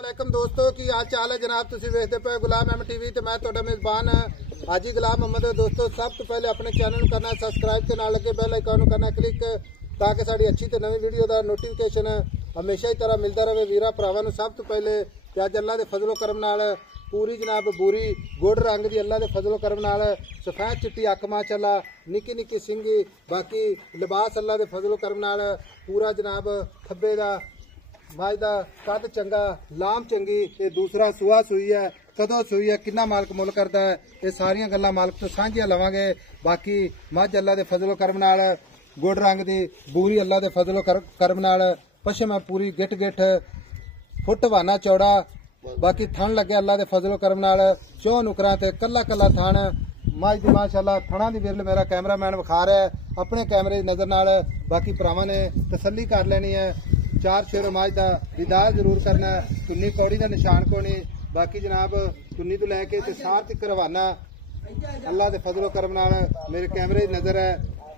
वालेकुम दोस्तों की हाल चाल है जनाब। तुसीं वेखदे पे गुलाम एम टीवी ते मैं तुहाडा मेज़बान हाजी गुलाम मोहम्मद। दोस्तों सब तो पहले अपने चैनल करना सबसक्राइब ते नाल लगे बेल आइकन करना क्लिक ताकि साड़ी अच्छी ते नवी वीडियो का नोटिफिकेशन हमेशा ही तरह मिलता रहे वीरा भरावां नूं। सब तो पहले अज अल्लाह के फजलो करम नाल पूरी जनाब बूरी गुड़ रंग की अल्लाह के फजलो करम नाल सफेद चिट्टी अख माशाअल्लाह निक्की निक्की सिंगी बाकी लिबास अल्लाह के फजलो करम नाल पूरा जनाब खब्बे दा मज का कद चंगा लाम चंगी। ये दूसरा सुहा सुई है कदों सुई है किन्ना मालक मुल करता है ये सारिया गल्लां मालक तो सांझियां लवांगे। बाकी मज अल्लाह के फजलो करम नाल गुड़ रंग की बूरी अल्लाह के फजलो करम नाल पशम है पूरी गिट गिट फुट वाना चौड़ा। बाकी थन लगे अल्लाह के फजलो करम नाल चौ नुकरां ते कला कला थन मज दी माशाअल्लाह थणा दी विरल मेरा कैमरामैन विखा रहा है अपने कैमरे की नजर नाल। बाकी भरावां ने तसल्ली कर लेनी है चार शेर मज का दीदार जरूर करना कुन्नी पौड़ी का निशान कोनी। बाकी जनाब कुन्नी तो लैके सार तक रवाना अल्लाह के फजलो करम नाल मेरे कैमरे की नजर है।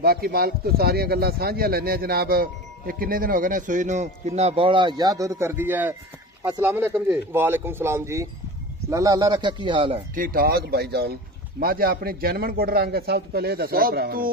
बाकी मालक तो सारिया गल्लां सांझियां लैने जनाब। ये किन्ने दिन हो गए ने सूई नूं किन्ना बौला या दुध कर दी है। अस्सलाम वालेकुम जी। वालेकुम सलाम जी। लाला अल्लाह रखा की हाल है? ठीक ठाक भाईजान। मज अपनी जनमन गुड़ रंग सब तो पहले दसो तू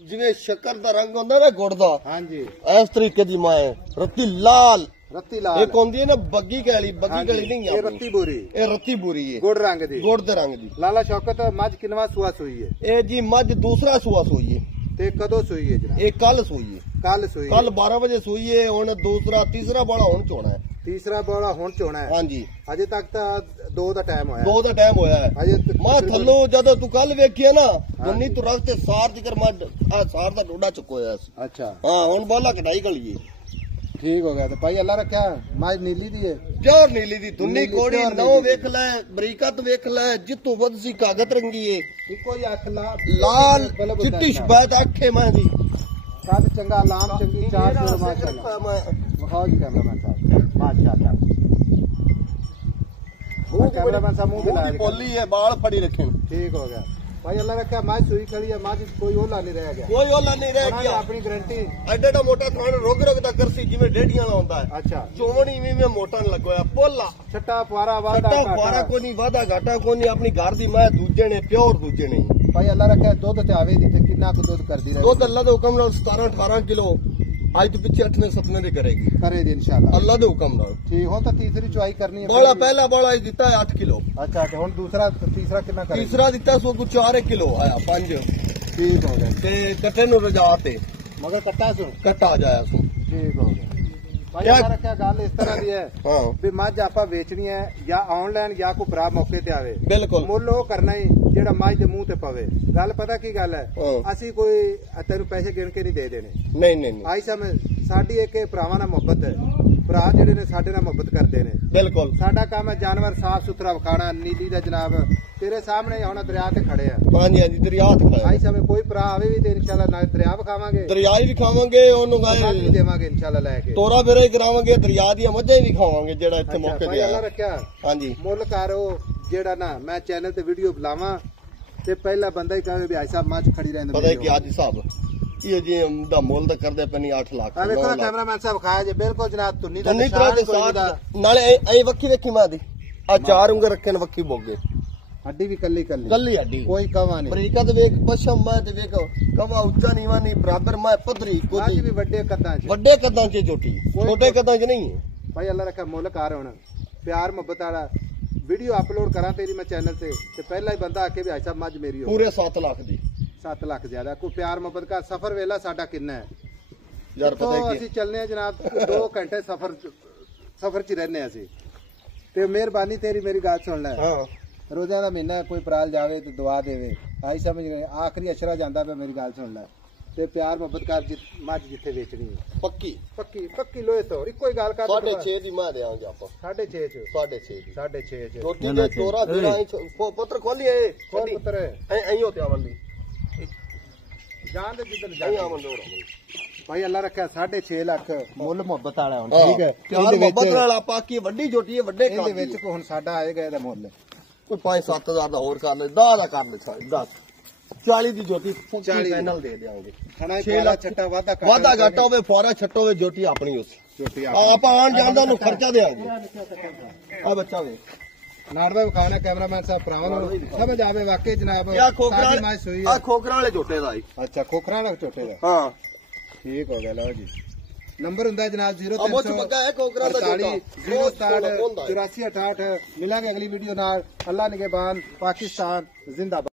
जिवें शक्कर दा रंग होंदा ना गुड़ दा हाँ जी इस तरीके दी मां है रत्ती लाल रत्ती लाल एक होंदी है ना बग्गी गली नहीं है रत्ती बोरी ये रत्ती बुरी है गुड़ रंग दी गुड़ दे रंग दी। लाला शौकत मज किनवा सुआ सुई है? ए जी मझ दूसरा सुआ सोई है ते कदों सुई है जनाब? ये कल सोई है कल सुई कल 12 बजे सोई है। हुण दूसरा तीसरा बड़ा हुण चोना है तीसरा बौला हुण चोना है। हाँ जी अजे तक तो दो का टाइम होया दो दा टाइम होया है अजे मां थल्लो जदों तू कल वेखिया ना दुन्नी तू रख ते सार जिकर मां सार दा डोडा चुकोया। अच्छा हाँ हुण बोला कटाई गली ठीक हो गया तो भाई अल्लाह रखा मज नीली दी है जोर नीली दी धुन्नी नीली कोड़ी प्योर नौ नीली वेख लै बरीकत वेख लै जितू वध सी कागत रंगी है इको ही अख लाल चिट्टी शबैद अखे मां दी कद चंगा लाम चंगी चार शेर माशाअल्लाह विखाओ जी कैमरामैन साहब माशाअल्लाह कैमरामैन साहब मुंह दिलाया बोली है बाल फड़ी रखे ठीक हो गया भाई अल्लाह रखा मज सुई खड़ी है मज कोई ओला नहीं रह गया कोई ओला नहीं रह गया अपनी गारंटी एडा मोटा थान रोग रोग दा करसी जिवें डेडियां वाला होंदा है। अच्छा चोवणी में मोटा न लगोया पोला छट्टा फुआरा वादा फुआरा कोई नहीं वादा घाटा कोई नहीं अपनी घर दी मैं दूजे ने प्योर दूजे ने भाई अल्लाह रखा दुध ते आवे दी ते कितना को दुध करदी रहे दुध अल्लाह दे हुक्म नाल 17-18 किलो आज तो पीछे 8वें दे करेगी इंशाअल्लाह अल्लाह दे हुक्म नाल। ठीक हो तो तीसरी चुआई करनी है बड़ा पहला बड़ा दिता है 8 किलो। अच्छा तो हुन दूसरा तीसरा कितना करेगी? तीसरा दिता सो को 4 किलो आया 5 ठीक हो गया ते कट्टे नु रजाते मगर कट्टा सो कट्टा जाया सो ठीक हो गया। भाई अल्लाह रखा गल इस तरह दी है हां भी मज आपा बेचनी है या ऑनलाइन या कोई भरा मौके ते आवे बिल्कुल मुल ओ करना ही जेड़ा मज दे मुंह ते पवे। गल पता की गल है असि कोई तेन पैसे गिन के नहीं दे देने नहीं आई समझ साडी एक भरावां नाल मोहब्बत है भरा जेडे ने साडे नाल मोहब्बत करदे ने बिल्कुल साडा काम है जानवर साफ सुथरा विखाना नीली दा जनाब तेरे सामने हुण दरिया ते खड़े हैं। हां जी दरिया ते खड़े आई समय कोई भरा आवे भी ते इंशाल्लाह ना दरिया विखावांगे दरिया ही विखावांगे ओनु गाय भी देवांगे इंशाल्लाह लेके तोरा फेरा ही करावांगे दरिया दी मझां ही विखावांगे जेड़ा इत्थे मौके ते अल्लाह रखया। हां जी मुल कर ओ जेड़ा ना मैं चैनल ते वीडियो बुलावां ते पहला बंदा ही कहे भी भाई साहब मच खड़ी रहंदे पता है कि आज साहब ये जी दा मोल दा करदे पनी 8 लाख आ देखो कैमरामैन साहब खाया जे बिल्कुल जनाब तुन्नी दा नाले ए वक्की देखी मां दी आ चार उंगर रखे न वक्की बोगे हड्डी भी कल्ली कल्ली हड्डी कोई कवा नहीं बरीकत वेख पशम मैं ते वेख कवा ऊंचा नीवा नहीं बराबर मैं पधरी कोई भी वड्डे कद्दां च जोटी छोटे कद्दां च नहीं है। भाई अल्लाह रखा मुल कर हुण प्यार मोहब्बत वाला वीडियो अपलोड करा तेरी मैं चैनल से पहला ही बंदा आके भी भाई साहब मज मेरी हो पूरे 7 लाख दी 7 लाख ज्यादा कोई प्यार मोहब्बत का सफर वेला साडा किन्ना है यार पता है कि चलने जनाब 2 घंटे सफर च रहने असी ते मेहरबानी तेरी मेरी गल सुन ले। हां रोजा दा महीना कोई पराल जावे तो दुआ देवे आई समझ गए आखिरी अशरा जांदा पे मेरी गल सुन ले ते प्यार मोहब्बत कर मज जिथे बेचनी है पक्की पक्की पक्की लोहे तो इको ही गल कर 6.5 दी मां देंगे आप 6.5 रोटी दे तोरा बिना पुत्र खोली है खोल पुत्र ऐ होते आवली जान दे जिधर जाई आवन दो भाई अल्लाह रखा 6.5 लाख मुल मोहब्बत वाला हुन ठीक है प्यार मोहब्बत वाला पाकी वड्डी जोटी है वड्डे काम दे विच को हुन साडा आएगा एदा मुल कोई 5-7 हजार दा और कर ले 10 दा कर ले 10 40 दी जोटी पैनल दे देंगे 6 लाख छट्टा वादा घाटा होवे फौरा छट्टो होवे जोटी अपनी उस ਝੋਟੀ ਆਪ ਆਣ ਜਾਂਦਾ ਨੂੰ ਖਰਚਾ ਦਿਆਂਗੇ ਆ ਬੱਚਾ ਵੇ ਨਾੜਵਾ ਵਿਖਾਣਾ ਕੈਮਰਾਮੈਨ ਸਾਹਿਬ ਭਰਾਵਾਂ ਨੂੰ ਸਮਝ ਆਵੇ ਵਾਕਈ ਜਨਾਬ ਸਾਡੀ ਮੈਚ ਸੋਈ ਆ ਖੋਖਰਾਂ ਵਾਲੇ ਝੋਟੇ ਦਾ ਅੱਛਾ ਖੋਖਰਾਂ ਵਾਲੇ ਝੋਟੇ ਦਾ ਹਾਂ ਠੀਕ ਹੋ ਗਿਆ ਲਓ ਜੀ ਨੰਬਰ ਹੁੰਦਾ ਜਨਾਬ 0348 8468 ਮਿਲਾਂਗੇ ਅਗਲੀ ਵੀਡੀਓ ਨਾਲ ਅੱਲਾ ਨਿਗਹਿਬਾਨ ਪਾਕਿਸਤਾਨ ਜ਼ਿੰਦਾਬਾਦ